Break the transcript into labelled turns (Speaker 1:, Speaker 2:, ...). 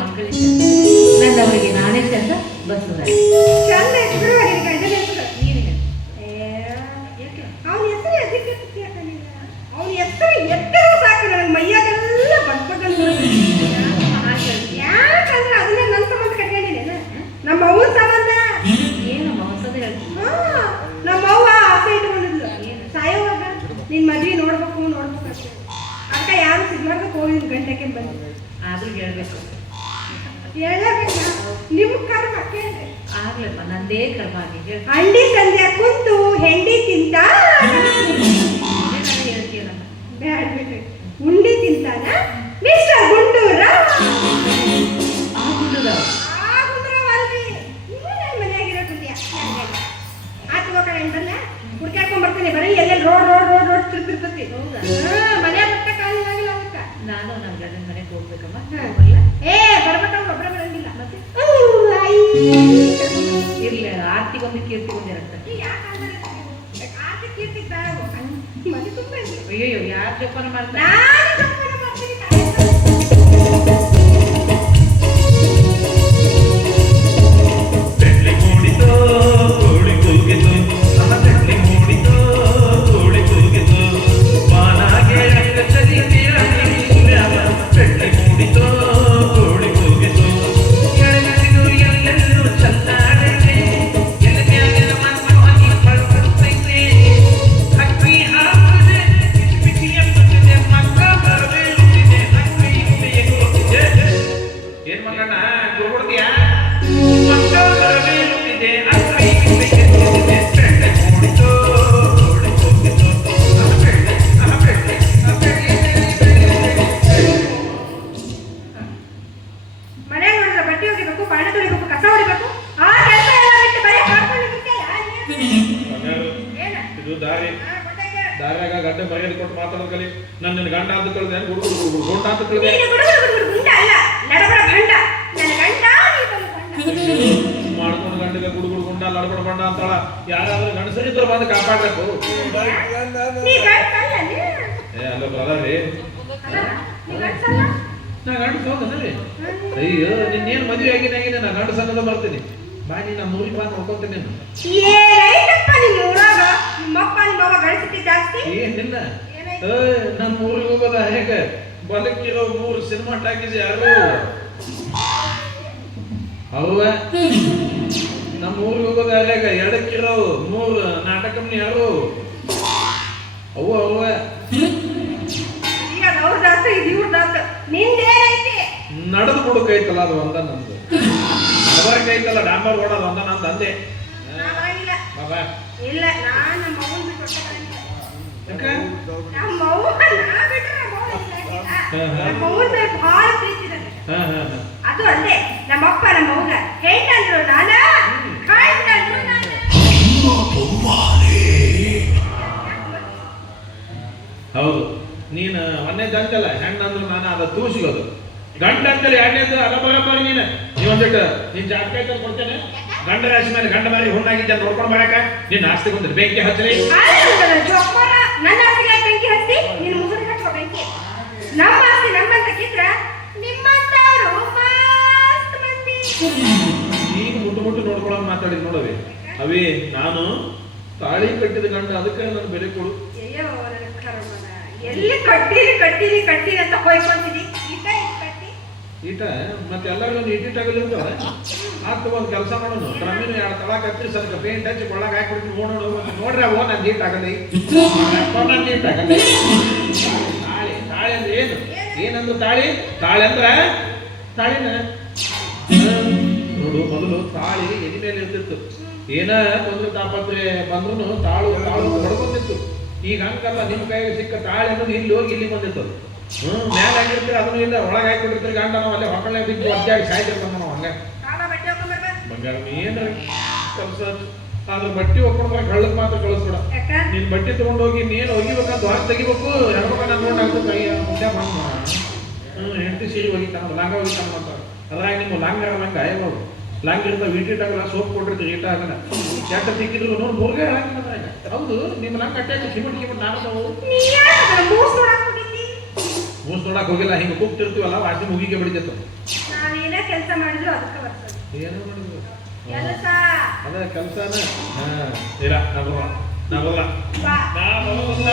Speaker 1: ಮಕ್ಕಳಿಗೆ. ನನ್ನವರಿಗೆ ನಾನೇ ಚಂದ ಗಾಡಿ
Speaker 2: ಚಂದ ನಿಮ್ ಕರ್ಮ
Speaker 1: ಆಗ್ಲಪ್ಪ ನಂದೇ ಕರ್ಮ ಆಗಿ
Speaker 2: ಹಳ್ಳಿ ತಂದೆ ಕುಂತು ಹೆಂಡಿ ತಿಂತ
Speaker 1: ಹೇಳ್ತೀಯಲ್ಲ.
Speaker 2: ಬ್ಯಾಡ್ ಬಿಡ್ರಿ. ಉಂಡಿ ತಿಂತಾನ?
Speaker 1: ಆರ್ತಿಗೊಂದು ಕೀರ್ತಿ ಇರುತ್ತೆ ಅಯ್ಯೋ ಯಾರು ಜೋಪಾನ ಮಾಡ್ತಾರೆ?
Speaker 3: ದಾರ್ಯಾಗ ಗಡ್ಡೆ ಮರ್ಯಾದೆ ಕೊಟ್ಟು ಮಾತಾಡೋದು ಕಲಿ ನನ್ನ ಗಂಡ ಅಂತ ಕಳ್ದೆ ಗುಡು ಗುಡು ಅಂತ ಕಳ್ದೆ
Speaker 2: ನೀನು ಗುಡು ಗುಡು ಗುಡು ಗುಡು ಗುಂಡ ಅಲ್ಲ ನಡಬಡ ಭಂಡ ನನ್ನ ಗಂಡ ನೀ ಬಂದು ಗಂಡ
Speaker 3: ಮಾಡ್ಕೊಂಡು ಗಂಡಿಗೆ ಗುಡು ಬಣ್ಣ ಅಂತಾಳ ಯಾರಾದ್ರೂ ಗಂಡಸರಿದ್ರು ಬಂದು ಕಾಪಾಡ್ಬೇಕು. ಏ ಅಲ್ಲ ಬ್ರದರ್ ರೀ.
Speaker 2: ನೀ
Speaker 3: ಗಂಡು ಸೋದ್ರಿ ಅಯ್ಯೋ ನಿನ್ನೇನು ಮದುವೆ ಆಗಿನ ಆಗಿನ ನಾ ಗಂಡ ಸಣ್ಣದ ಬರ್ತೀನಿ. ಬಾ ನೀ ನಮ್ಮ ಊರಿಗೆ ಬಂದು ನೀನು ಏನಿಲ್ಲ ನಮ್ಮ ಊರಿಗೆ ಹೋಗೋದ ಹೇಗೆ? ಬದುಕಿರೋ ಮೂರು ಸಿನಿಮಾ ಟಾಕೀಸ್ ಯಾರು? ಅವ್ವ. ನಮ್ಮ ಊರಿಗೆ ಹೋಗೋದು ಅಲ್ಲೇಗ ಎಡಕ್ಕಿರೋ ಮೂರು ನಾಟಕ ಯಾರು? ಅವು ಅವ್ವ.
Speaker 2: ನಡೆದು ಅದು
Speaker 3: ಕೈತಲ್ಲ ಅದು ಒಂದ ನಂದು. ಕೈತಲ್ಲ ಡಾಂಬರ್ ಓಡೋದು ಒಂದ ನಂದು ಅಂದೆ. ಬಾಬಾ.
Speaker 2: ಇಲ್ಲ ನಾನು ನಮ್ಮ ಅವ್ವನ್ ಬಿಟ್ಟು ಹೊರಟೆ ಬರಂಗಿಲ್ಲ.
Speaker 3: ಯಾಕ?
Speaker 2: ನಮ್ಮ
Speaker 3: ಹ ಹ. ಹಾ, ಹಾ.
Speaker 2: ನಮ್ಮ ಅವ್ವನ್ ನೀನು
Speaker 3: ಹೆಣ್ಣಂದ್ರೆ ನಾನು ಅದ ತೂಸಿಗೋದು ಗಂಡ ಅಂತಲ್ಲ ಎರಡನೇದು ಅದ ಬರಬಾರಿ ನೀನು. ನೀವು ಒಂದಿಟ್ಟು ನೀನ್ ಜಾತಕ ಕೊಡ್ತೇನೆ. ಗಂಡ ರಾಶಿ ಮೇಲೆ ಗಂಡ ಮಾರಿ ಹುಣ್ಣಾಗಿದ್ದೆ ನೋಡ್ಕೊಂಡು ಬರಕ ನಿನ್ನ ಆಸ್ತಿ ಬಂದ್ರೆ ಬೆಂಕಿ ಹಚ್ಚಲಿ.
Speaker 2: ನನ್ನ ಆಸ್ತಿಗೆ ಬೆಂಕಿ ಹಚ್ಚಿ ನಿನ್ನ ಮುಸುರಿ ಹಚ್ಚೋ ಬೆಂಕಿ. ನಮ್ಮ ಆಸ್ತಿ ನಮ್ಮಂತ ಕಿದ್ರ ನಿಮ್ಮಂತವ್ರು ಮಸ್ತ್ ಮಂದಿ.
Speaker 3: ಈಗ ಮುಟ್ಟು ಮುಟ್ಟು ನೋಡ್ಕೊಳ್ಳೋದು ಮಾತಾಡಿದ್ ನೋಡವೆ. ಅವೇ ನಾನು ತಾಳಿ ಕಟ್ಟಿದ ಗಂಡ ಅದಕ್ಕೆ ನನ್ನ ಬೆಲೆ ಕೊಡು.
Speaker 2: ಅಯ್ಯೋ ನನ್ನ ಕರ್ಮನ. ಎಲ್ಲಿ ಕಟ್ಟಿರಿ ಕಟ್ಟಿರಿ ಕಟ್ಟಿರಿ ಅಂತ ಹೋಯ್ಕೊಂತೀನಿ ಇದ ಇದ್ ಕಟ್ಟಿ?
Speaker 3: ಈಟ ಮತ್ತೆ ಎಲ್ಲರೂ ಇಟ್ಟಿಟ್ಟಾಗಲಿ ಅಂತ ಆತ ಒಂದು ಕೆಲಸ ಮಾಡೋಣ ಕ್ರಮೇಣ ಎರಡು ತಳ ಕತ್ತಿ ಸ್ವಲ್ಪ ಪೇಂಟ್ ಹಚ್ಚಿ ಒಳಗೆ ಹಾಕ್ಬಿಟ್ಟು ನೋಡೋಣ ಮತ್ತೆ ನೋಡ್ರಿ ಓ ನನ್ನ ನೀಟ್ ಆಗಲಿ. ನನ್ನ ನೀಟ್ ಆಗಲಿ. ತಾಳಿ ತಾಳಿ ಅಂದ್ರೆ ಏನು? ಏನಂದ್ರು ತಾಳಿ? ತಾಳಿ ಅಂದ್ರೆ ತಾಳಿನ. ನೋಡು, ಮೊದಲು ತಾಳಿ ಎದಿ ಮೇಲೆ ಇರ್ತಿತ್ತು. ಏನ ತೊಂದ್ರೆ ತಾಪತ್ರೆ ಬಂದ್ರು ತಾಳು ತಾಳು ಹೊಡ್ಕೊಂಡಿತ್ತು ಈಗ ಹಂಗಲ್ಲ ನಿಮ್ಮ ಕೈಯಲ್ಲಿ ಸಿಕ್ಕ ತಾಳೆ ಅನ್ನೋದು ಇಲ್ಲಿ ಹೋಗಿ ಇಲ್ಲಿ ಬಂದಿತ್ತು. ಹ್ಞೂ ಮ್ಯಾಲ ಆಗಿರ್ತೀರ ಅದನ್ನು ಇಲ್ಲ ಒಳಗೆ ಹಾಕಿಬಿಟ್ಟಿರ್ತೀರಿ ಗಂಡ ನಾವು ಅಲ್ಲೇ ಹೊಕ್ಕಳೆ ಬಿದ್ದು ಒದ್ದಾಗಿ ಸಾಯ್ತಿರ್ತಾನ ನಾವು ಹಂಗೆ. ಬಂಗಾರ ಏನ್ರಿ? ಕೆಲಸ ಆದ್ರೆ ಬಟ್ಟೆ ಹೊಕ್ಕೊಂಡು ಬರೋ ಕಳ್ಳಕ್ಕೆ ಮಾತ್ರ ಕಳಿಸ್ಬಿಡ.
Speaker 2: ನೀನು
Speaker 3: ನೀನ್ ಬಟ್ಟೆ ತಗೊಂಡು ಹೋಗಿ ನೀನು ಒಗಿಬೇಕಂತ ಹಾಕಿ ತೆಗಿಬೇಕು ಯಾರ ಆಗ್ತದೆ ಕೈ ಮುಂದೆ ಬಂದ ಹ್ಞೂ ಹೆಂಡತಿ ಸೀರೆ ಒಗಿತಾನ ಲಾಂಗ ಒಗಿತಾನ ಅಂತ. ಅದ್ರಾಗ ನಿಮ್ಮ ಲಾಂಗ ಲಂಗ ಲಾಂಗ್ ಇರ್ತಾವ ಆಗಲ್ಲ ಸೋಪ್ ಕೊಟ್ಟಿರ್ತೀವಿ ಈಟ ಆಗಲ್ಲ ಕೆಟ್ಟ ತಿಕ್ಕಿದ್ರು ನೋಡಿ ಮುರುಗೇ ಅದ್ರಾಗ ಹೌದು ನಿಮ್ಮ ನಂಗೆ ಅಟ್ಯಾಕ್ ಕಿಮಿಟ್ ಕಿಮಿಟ್ ನಾನು
Speaker 2: ಮೂಸ್ ನೋಡಕ್
Speaker 3: ಹೋಗಿಲ್ಲ ಹಿಂಗೆ ಕೂಗ್ತಿರ್ತೀವಲ್ಲ ವಾಸಿ ಮುಗಿಗೆ ಕೆಲಸ
Speaker 2: ಮಾಡಿದ್ರು ಅದಕ್ಕೆ ಬರ್ತದೆ.
Speaker 3: ಏನೋ ಮಾಡಿದ್ರು
Speaker 2: ಕೆಲಸ.
Speaker 3: ಅದೇ ಕೆಲಸನ. ಹಾ. ಇಲ್ಲ ನಾ ಬರಲ್ಲ ನಾ ಬರಲ್ಲ ನಾ ಬರಲ್ಲ